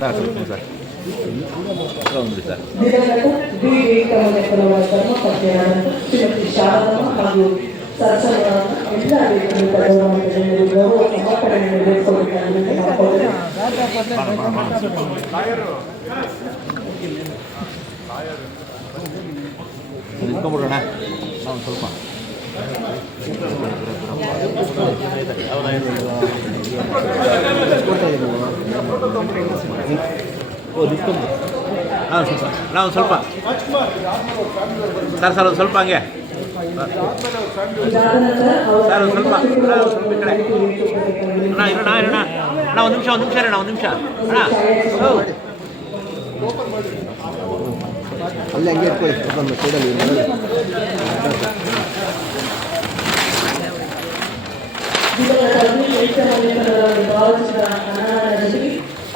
Sir ಒಂದು sir Shrimati Sharadamma ಹಾಗೂ ಎಲ್ಲ ನಿಂತ್ಕೊಂಡ್ಬಿಡೋಣ ನಾವು ಸ್ವಲ್ಪ ನಾವು ಸ್ವಲ್ಪ ಸರ್ ಒಂದು ಸ್ವಲ್ಪ ಹಂಗೆ ಸರ್ ಒಂದು ಸ್ವಲ್ಪ ಸ್ವಲ್ಪ ಈ ಕಡೆ ಇರೋಣ ಅಣ್ಣ ಒಂದು ನಿಮಿಷ ಅಣ್ಣ ಒಂದು ನಿಮಿಷ ಅಣ್ಣ ಅಲ್ಲಿ ಹಂಗೆ ಇಟ್ಕೊಳ್ಳಿ ಸೈಡಲ್ಲಿ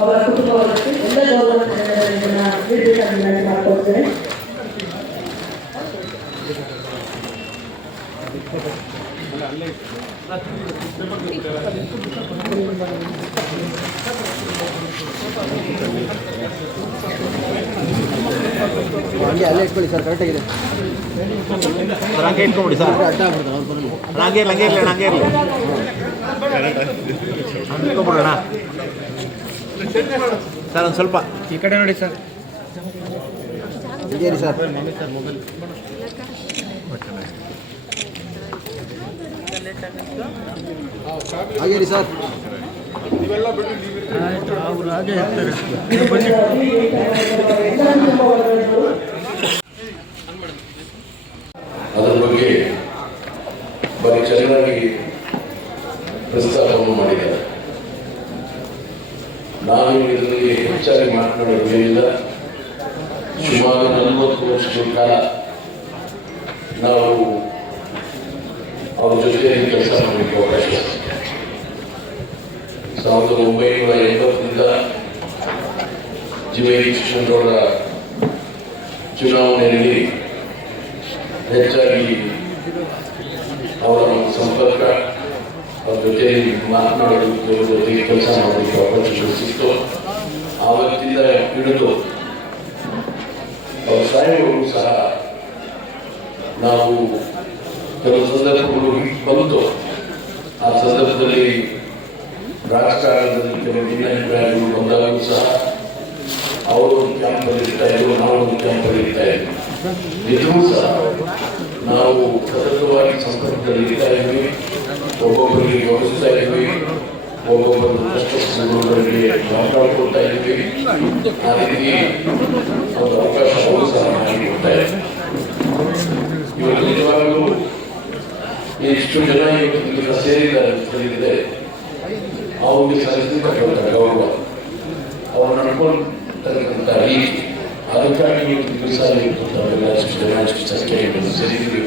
ಅವರ ಕುಟುಂಬಕ್ಕೆ ಎಲ್ಲ ಗೌರವವನ್ನು ನೀಡಬೇಕಾಗಿ ಮಾಡಿಕೊಡ್ತೇನೆ. ಹಂಗೆ ಅಲ್ಲೇ ಇಟ್ಕೊಳ್ಳಿ ಸರ್, ಕರೆಕ್ಟಾಗಿದೆ ಸರ್. ಹಂಗೆ ಇಟ್ಕೊಂಬಿಡಿ ಸರ್, ಅಡ್ಡ ಆಗ್ಬಿಡ್ತಾರೆ ಅವ್ರು ಬರಲ್ಲ. ಹಂಗೆ ಇರಲಿ ಇಟ್ಕೊಂಬಿಡೋಣ ಸರ್. ಒಂದು ಸ್ವಲ್ಪ ಈ ಕಡೆ ನೋಡಿ ಸರ್. ಹಂಗೆ ಸರ್, ಹಾಗೆ ಸರ್. ಅವರು ಹಾಗೆ ಇರ್ತಾರೆ. ಅದರ ಬಗ್ಗೆ ಬರೀ ಚೆನ್ನಾಗಿ ಪ್ರಸ್ತಾಪವನ್ನು ಮಾಡಿದ್ದಾರೆ. ನಾನು ಇದರಲ್ಲಿ ಹೆಚ್ಚಾಗಿ ಮಾತನಾಡೋದೇನಿಲ್ಲ. ಸುಮಾರು 40 ವರ್ಷಗಳ ಕಾಲ ನಾವು ಅವ್ರ ಜೊತೆಯಲ್ಲಿ ಕೆಲಸ ಮಾಡಲಿಕ್ಕೆ ಅವಕಾಶ. 1980ರಿಂದ ಜಿ.ವೈ. ಕೃಷ್ಣಗೌಡ ಚುನಾವಣೆಯಲ್ಲಿ ಹೆಚ್ಚಾಗಿ ಅವರ ಸಂಪರ್ಕ, ಅವ್ರ ಜೊತೆಯಲ್ಲಿ ಮಾತನಾಡೋದಕ್ಕೆ, ಅವ್ರ ಜೊತೆಗೆ ಕೆಲಸ ಮಾಡೋದಕ್ಕೆ ಅವಕಾಶಗಳು ಸಿಕ್ತು. ಆವತ್ತಿಂದ ಹಿಡಿದು ಅವ್ರ ಸಾಹೇಬರು ಸಹ ನಾವು ಕೆಲವು ಸಂದರ್ಭಗಳು ಬಂತು. ಆ ಸಂದರ್ಭದಲ್ಲಿ ರಾಜಕಾರಣದಲ್ಲಿ ಕೆಲವು ಭಿನ್ನಾಭಿಪ್ರಾಯಗಳು ಬಂದಾಗೂ ಸಹ ಅವರು ಒಂದು ಕ್ಯಾಂಪಲ್ಲಿ ಇರ್ತಾ ಇದ್ರು, ನಾವು ಒಂದು ಕ್ಯಾಂಪಲ್ಲಿ ಇರ್ತಾ ಇದ್ವಿ. ನಿಜವೂ ಸಹ ನಾವು ಸತತವಾಗಿ ಸಂಪರ್ಕದಲ್ಲಿ ಇರ್ತಾ ಇದ್ವಿ. ಒಬ್ಬೊಬ್ಬರಿಗೆ ಗೌರವಿಸ್ತಾ ಇದ್ವಿ, ಒಬ್ಬೊಬ್ಬರು ಕಷ್ಟಗಳಿಗೆ ಮಾತಾಡ್ಕೊಳ್ತಾ ಇದ್ವಿ. ಆ ರೀತಿ ಒಂದು ಅವಕಾಶ ಅವರು ಸಹ ಮಾಡಿಕೊಡ್ತಾ ಇದ್ವಿ. ಇವತ್ತು ನಿಜವಾಗಲೂ ಇಷ್ಟು ಜನ ಇವತ್ತು ಸೇರಿದ್ದಾರೆ, ಅವ್ರಿಗೆ ಸಲ್ಲಿಸತಕ್ಕಂಥ ಗೌರವ, ಅವ್ರು ನಡ್ಕೊಳ್ತಕ್ಕಂಥ ರೀತಿ, ಅದಕ್ಕಾಗಿ ದಿವಸ ಇಷ್ಟು ಜನ ಇಷ್ಟು ಸಂಖ್ಯೆಯನ್ನು ಸೇರಿದ್ದೀವಿ.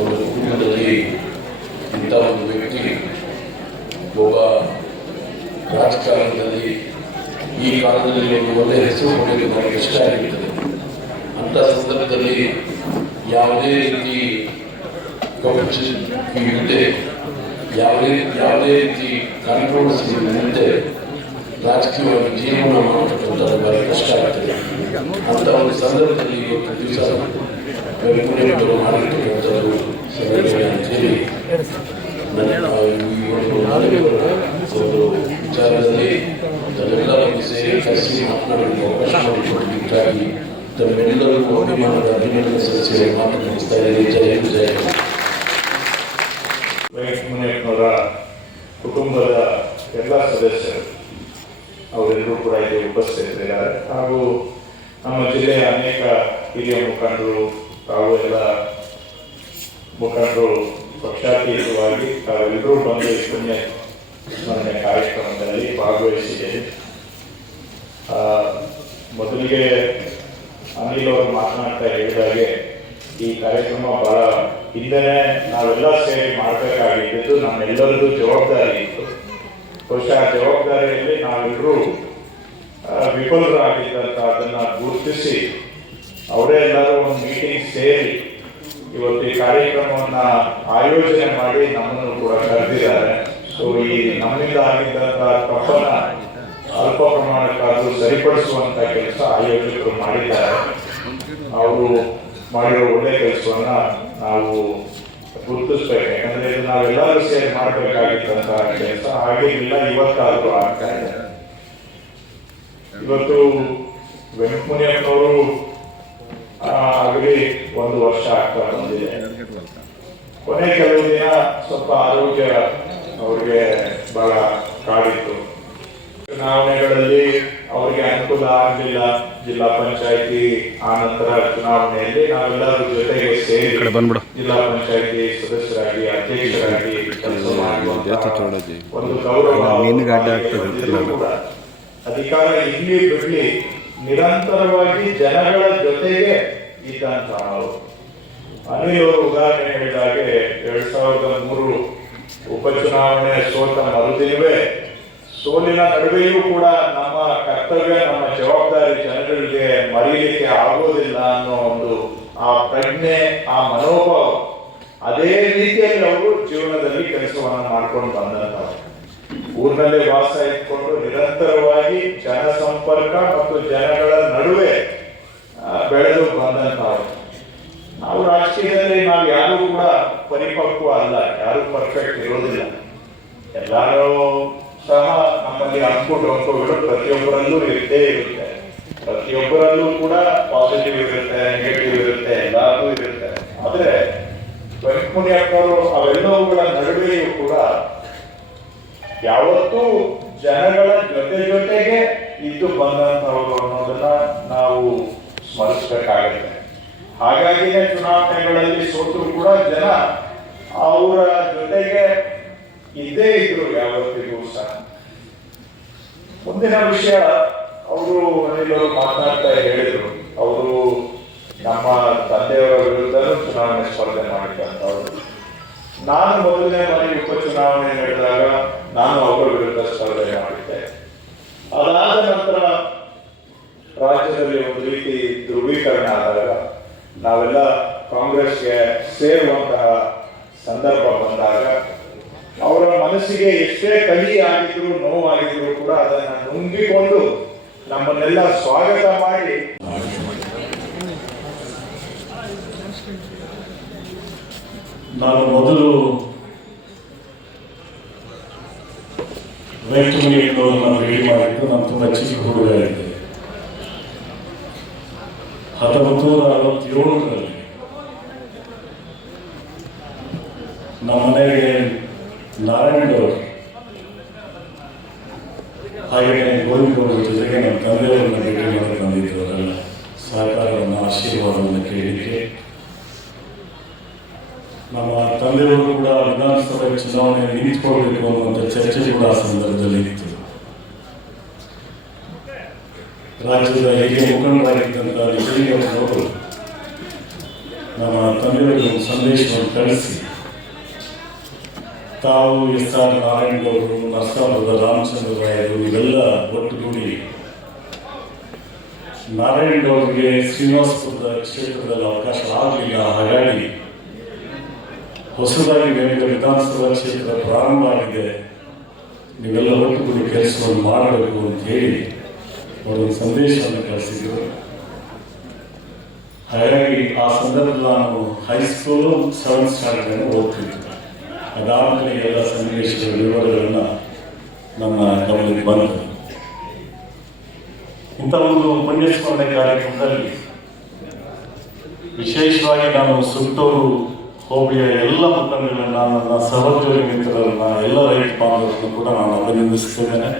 ಒಂದು ಕುಟುಂಬದಲ್ಲಿ ಇಂಥ ಒಂದು ವ್ಯಕ್ತಿ ಒಬ್ಬ ರಾಜಕಾರಣದಲ್ಲಿ ಈ ಕಾಲದಲ್ಲಿ ಒಂದು ಒಳ್ಳೆಯ ಹೆಸರು ಕೊಡಲು ನನಗೆ ಇಷ್ಟ ಆಗಿರ್ತದೆ. ಅಂಥ ಸಂದರ್ಭದಲ್ಲಿ ಯಾವುದೇ ರೀತಿ ಇಲ್ಲದೆ, ಯಾವುದೇ ರೀತಿ ಕಾಂಟ್ರವರ್ಸಿಯಿಲ್ಲದೆ ರಾಜಕೀಯವಾಗಿ ಜೀವನ ಮಾಡತಕ್ಕಂಥದ್ದು ಬಹಳ ಕಷ್ಟ ಆಗ್ತದೆ. ಅಂಥ ಒಂದು ಸಂದರ್ಭದಲ್ಲಿ ಇವತ್ತು ದಿವಸ ಬೆಳಗುಣಿಗಳು ಮಾಡಿರ್ತಕ್ಕಂಥದ್ದು ಸಭೆಗೆ ಅಂತೇಳಿ ನನ್ನ ಈ ಒಂದು ವಿಚಾರದಲ್ಲಿ ತಮ್ಮೆಲ್ಲರೂ ಸೇರಿ ಕರೆಸಿ ಮಾತನಾಡಲು ಅವಕಾಶ ಮಾಡಿಕೊಟ್ಟಿದ್ದಕ್ಕಾಗಿ ತಮ್ಮೆಲ್ಲರಿಗೂ ಅಭಿಮಾನದ ಅಭಿನಂದನೆ ಸಲ್ಲಿಸಿ ಮಾತನಾಡಿಸ್ತಾ ಇದ್ದೀನಿ. ಜಯ ಜಯ. ವೆಂಕಟಮುನಿಯಪ್ಪನವರ ಕುಟುಂಬದ ಎಲ್ಲ ಸದಸ್ಯರು ಅವರೆಲ್ಲರೂ ಕೂಡ ಇಲ್ಲಿ ಉಪಸ್ಥಿತರಿದ್ದಾರೆ. ಹಾಗೂ ನಮ್ಮ ಜಿಲ್ಲೆಯ ಅನೇಕ ಹಿರಿಯ ಮುಖಂಡರು ಹಾಗೂ ಎಲ್ಲ ಮುಖಂಡರು ಪಕ್ಷಾತೀತವಾಗಿ ತಾವೆಲ್ಲರೂ ಬಂದು ಈ ಪುಣ್ಯ ಸ್ಮರಣೆ ಕಾರ್ಯಕ್ರಮದಲ್ಲಿ ಭಾಗವಹಿಸಿದ್ದೇವೆ. ಮೊದಲಿಗೆ ಅನಿಲ್ ಅವರು ಮಾತನಾಡ್ತಾ ಹೇಳಿದಾಗೆ ಈ ಕಾರ್ಯಕ್ರಮ ಬಹಳ ಹಿಂದೆನೇ ನಾವೆಲ್ಲ ಸೇರಿ ಮಾಡಬೇಕಾಗಿದ್ದು ನಮ್ಮೆಲ್ಲರದ್ದು ಜವಾಬ್ದಾರಿ ಇತ್ತು. ಬಹುಶಃ ಆ ಜವಾಬ್ದಾರಿಯಲ್ಲಿ ನಾವೆಲ್ಲರೂ ವಿಫಲರಾಗಿದ್ದಂತ ಅದನ್ನ ಗುರುತಿಸಿ ಅವರೇ ಎಲ್ಲರೂ ಒಂದು ಮೀಟಿಂಗ್ ಸೇರಿ ಇವತ್ತು ಈ ಕಾರ್ಯಕ್ರಮವನ್ನ ಆಯೋಜನೆ ಮಾಡಿ ನಮ್ಮನ್ನು ಕೂಡ ಕರೆದಿದ್ದಾರೆ. ಸೊ ಈ ನಮ್ಮಿಂದ ಆಗಿದ್ದಂತಹ ತಪ್ಪನ್ನ ಅಲ್ಪ ಪ್ರಮಾಣಕ್ಕಾದರೂ ಸರಿಪಡಿಸುವಂತ ಕೆಲಸ ಆಯೋಜಕರು ಮಾಡಿದ್ದಾರೆ. ಅವರು ಮಾಡಿರೋ ಒಳ್ಳೆ ಕೆಲಸವನ್ನ ನಾವು ಗುರುತಿಸ್ಬೇಕು. ಯಾಕಂದ್ರೆ ಇದು ನಾವೆಲ್ಲರೂ ಸೇರಿ ಮಾಡಬೇಕಾಗಿದ್ದಂತಹ ಕೆಲಸ ಹಾಗೇನಿಲ್ಲ, ಇವತ್ತಾದ್ರೂ ಆಗ್ತಾ ಇದೆ. ಇವತ್ತು ವೆಂಕಟಮುನಿಯಪ್ಪನವರು ಆಗಲಿ 1 ವರ್ಷ ಆಗ್ತಾ ಬಂದಿದೆ. ಕೊನೆ ಕೆಲವು ದಿನ ಸ್ವಲ್ಪ ಆರೋಗ್ಯ ಅವ್ರಿಗೆ ಬಹಳ ಕಾಡಿತ್ತು. ಚುನಾವಣೆಗಳಲ್ಲಿ ಅವರಿಗೆ ಅನುಕೂಲ ಆಗಲಿಲ್ಲ. ಜಿಲ್ಲಾ ಪಂಚಾಯತಿ ಆ ನಂತರ ಚುನಾವಣೆಯಲ್ಲಿ ನಾವೆಲ್ಲರೂ ಜೊತೆಗೆ ಸೇರಿ ಜಿಲ್ಲಾ ಪಂಚಾಯತಿ ಸದಸ್ಯರಾಗಿ ಅಧ್ಯಕ್ಷರಾಗಿ ಕೆಲಸ ಮಾಡುವ ಒಂದು ಗೌರವ ಕೂಡ ಅಧಿಕಾರ ಇಲ್ಲಿ ಬಿಡಲಿ ನಿರಂತರವಾಗಿ ಜನಗಳ ಜೊತೆಗೆ ಇದ್ದಂತಹ ಅನಿಲ್ ಅವರು ಉದಾಹರಣೆ ಹೇಳಿದಾಗೆ 2003 ಉಪಚುನಾವಣೆ ಸೋತ ಮರುದಿನವೇ ಸೋಲಿನ ನಡುವೆಯೂ ಕೂಡ ನಮ್ಮ ಕರ್ತವ್ಯ, ನಮ್ಮ ಜವಾಬ್ದಾರಿ ಜನಗಳಿಗೆ ಮರೀಲಿಕ್ಕೆ ಆಗೋದಿಲ್ಲ ಅನ್ನೋ ಒಂದು ಆ ಪ್ರಜ್ಞೆ, ಆ ಮನೋಭಾವ, ಅದೇ ರೀತಿಯಲ್ಲಿ ಅವರು ಜೀವನದಲ್ಲಿ ಕೆಲಸವನ್ನ ಮಾಡ್ಕೊಂಡು ಬಂದಂತವ್ರು. ಊರಿನಲ್ಲೇ ವಾಸ ಇಟ್ಕೊಂಡು ನಿರಂತರವಾಗಿ ಜನಸಂಪರ್ಕ ಮತ್ತು ಜನಗಳ ನಡುವೆ ಬೆಳೆದು ಬಂದಂತವ್ರು. ನಾವು ರಾಜಕೀಯದಲ್ಲಿ ನಾವು ಯಾರು ಕೂಡ ಪರಿಪಕ್ವ ಅಲ್ಲ, ಯಾರು ಪರ್ಫೆಕ್ಟ್ ಇರೋದಿಲ್ಲ. ಎಲ್ಲರೂ ಸಹ ನಮ್ಮಲ್ಲಿ ಅಂಕುಡೊಂಕುಗಳು ಪ್ರತಿಯೊಬ್ಬರಲ್ಲೂ ಇದ್ದೇ ಇರುತ್ತೆ. ಪ್ರತಿಯೊಬ್ಬರಲ್ಲೂ ಕೂಡ ಪಾಸಿಟಿವ್ ಇರುತ್ತೆ, ನೆಗೆಟಿವ್ ಇರುತ್ತೆ, ಎಲ್ಲಾರು ಇರುತ್ತೆ. ಆದ್ರೆ ವೆಂಕಟಮುನಿಯಪ್ಪನವರು ಅವೆಲ್ಲವುಗಳ ನಡುವೆಯೂ ಕೂಡ ಯಾವತ್ತೂ ಜನಗಳ ಜೊತೆಗೆ ಇದ್ದು ಬಂದಂತವರು ಅನ್ನೋದನ್ನ ನಾವು ಸ್ಮರಿಸಬೇಕಾಗುತ್ತೆ. ಹಾಗಾಗಿನೇ ಚುನಾವಣೆಗಳಲ್ಲಿ ಸೋತರು ಕೂಡ ಜನ ಅವರ ಜೊತೆಗೆ ಇದ್ದೇ ಇದ್ರು ಯಾವತ್ತಿಗೂ ಸಹ. ಮುಂದಿನ ವಿಷಯ, ಅವರು ಅನಿಲ್ ಮಾತನಾಡ್ತಾ ಹೇಳಿದ್ರು, ಅವರು ನಮ್ಮ ತಂದೆಯವರ ವಿರುದ್ಧನೂ ಚುನಾವಣೆ ಸ್ಪರ್ಧೆ ಮಾಡಿದಂತವ್ರು. ನಾನು ಮೊದಲನೇ ಬಾರಿ ಉಪಚುನಾವಣೆ ನಡೆದಾಗ ನಾನು ಅವರ ವಿರುದ್ಧ ಸ್ಪರ್ಧೆ ಮಾಡಿದ್ದೆ. ಅದಾದ ನಂತರ ರಾಜ್ಯದಲ್ಲಿ ಒಂದು ರೀತಿ ಧ್ರುವೀಕರಣ ಆದಾಗ ನಾವೆಲ್ಲ ಕಾಂಗ್ರೆಸ್ಗೆ ಸೇರುವಂತಹ ಸಂದರ್ಭ ಬಂದಾಗ ಅವರ ಮನಸ್ಸಿಗೆ ಎಷ್ಟೇ ಕಹಿ ಆಗಿದ್ರು, ನೋವಾಗಿದ್ರು ಕೂಡ ಅದನ್ನ ನುಂಗಿಕೊಂಡು ನಮ್ಮನ್ನೆಲ್ಲ ಸ್ವಾಗತ ಮಾಡಿ ನಾನು ಮೊದಲು ವೆಂಕಟಮುನಿಯಪ್ಪನವರನ್ನು ಭೇಟಿ ಮಾಡಿದ್ದು ನಾನು ತುಂಬ ಚಿಕ್ಕ ಹುಡುಗ ಇದ್ದೆ. 1967ರಲ್ಲಿ ನಮ್ಮ ಮನೆಗೆ ನಾರಾಯಣಗೌಡರು ಹಾಗೆಯೇ ಗೋವಿಂದಗೌಡರ ಜೊತೆಗೆ ನಮ್ಮ ತಂದೆಯವರನ್ನ ಭೇಟಿ ಮಾಡಿ ಬಂದಿದ್ದು. ಅವರೆಲ್ಲ ಸಹಕಾರವನ್ನು, ಆಶೀರ್ವಾದವನ್ನು ಕೇಳಲಿಕ್ಕೆ. ನಮ್ಮ ತಂದೆಯವರು ಕೂಡ ವಿಧಾನಸಭೆ ಚುನಾವಣೆ ನಿಂತ್ಕೊಳ್ಬೇಕು ಅನ್ನುವಂಥ ಚರ್ಚೆ ಕೂಡ ಆ ಸಂದರ್ಭದಲ್ಲಿ ಇತ್ತು. ರಾಜ್ಯದ ಹಿರಿಯ ಮುಖಂಡರಾಗಿದ್ದಂಥ ನಿಜಲಿಂಗಪ್ಪನವರು ನಮ್ಮ ತಂದೆಯವರಿಗೆ ಒಂದು ಸಂದೇಶವನ್ನು ಕಳಿಸಿ, ತಾವು SR ನಾರಾಯಣಗೌಡರು, ನರಸಾಪುರದ ರಾಮಚಂದ್ರ ರಾಯರು ಇವೆಲ್ಲ ಒಟ್ಟುಗೂಡಿ ನಾರಾಯಣಗೌಡರಿಗೆ ಶ್ರೀನಿವಾಸಪುರದ ಕ್ಷೇತ್ರದಲ್ಲಿ ಅವಕಾಶ ಆಗಲಿಲ್ಲ. ಹಾಗಾಗಿ ಹೊಸದಾಗಿ ನಿಮಗೆ ವಿಧಾನಸಭಾ ಕ್ಷೇತ್ರ ಪ್ರಾರಂಭ ಆಗಿದೆ, ನೀವೆಲ್ಲ ಒಟ್ಟುಗೂಡಿ ಕೆಲಸವನ್ನು ಮಾಡಬೇಕು ಅಂತ ಹೇಳಿ ಅವರೊಂದು ಸಂದೇಶವನ್ನು ಕಳಿಸಿದ್ರು. ಹಾಗಾಗಿ ಆ ಸಂದರ್ಭದಲ್ಲಿ ನಾನು ಹೈಸ್ಕೂಲು 7th ಸ್ಟ್ಯಾಂಡರ್ಡ್ ಓದ್ತಿದ್ದೆ. ಅದಾದಮೇಲೆ ಎಲ್ಲ ಸನ್ನಿವೇಶಗಳ ವಿವರಗಳನ್ನು ನನ್ನ ಗಮನಕ್ಕೆ ಬಂತು. ಇಂಥ ಒಂದು ಪುಣ್ಯಸ್ಮರಣೆ ಕಾರ್ಯಕ್ರಮದಲ್ಲಿ ವಿಶೇಷವಾಗಿ ನಾನು ಸುತ್ತೂರು ಹೋಬಳಿಯ ಎಲ್ಲ ಮುಖಂಡರನ್ನ, ನನ್ನ ಸಹೋದ್ಯೋಗಿ ಮಿತ್ರರನ್ನ, ಎಲ್ಲ ರೈತ ಬಾಂಧವರನ್ನು ಕೂಡ ನಾನು ಅಭಿನಂದಿಸುತ್ತೇನೆ.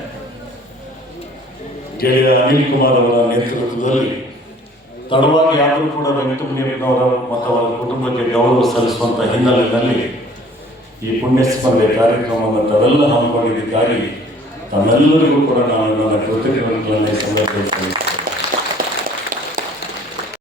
ಗೆಳೆಯ ಅನಿಲ್ ಕುಮಾರ್ ಅವರ ನೇತೃತ್ವದಲ್ಲಿ ತಡವಾಗಿ ಆದರೂ ಕೂಡ ವೆಂಕಟಮುನಿಯಪ್ಪನವರ ಮತ್ತು ಅವರ ಕುಟುಂಬಕ್ಕೆ ಗೌರವ ಸಲ್ಲಿಸುವಂಥ ಹಿನ್ನೆಲೆಯಲ್ಲಿ ಈ ಪುಣ್ಯಸ್ಮರಣೆ ಕಾರ್ಯಕ್ರಮವನ್ನು ತಾವೆಲ್ಲ ಹಮ್ಮಿಕೊಂಡಿದ್ದಕ್ಕಾಗಿ ತಮ್ಮೆಲ್ಲರಿಗೂ ಕೂಡ ನಾನು ನನ್ನ ಕೃತಜ್ಞತೆಗಳನ್ನು ಸಂದರ್ಭದಲ್ಲಿ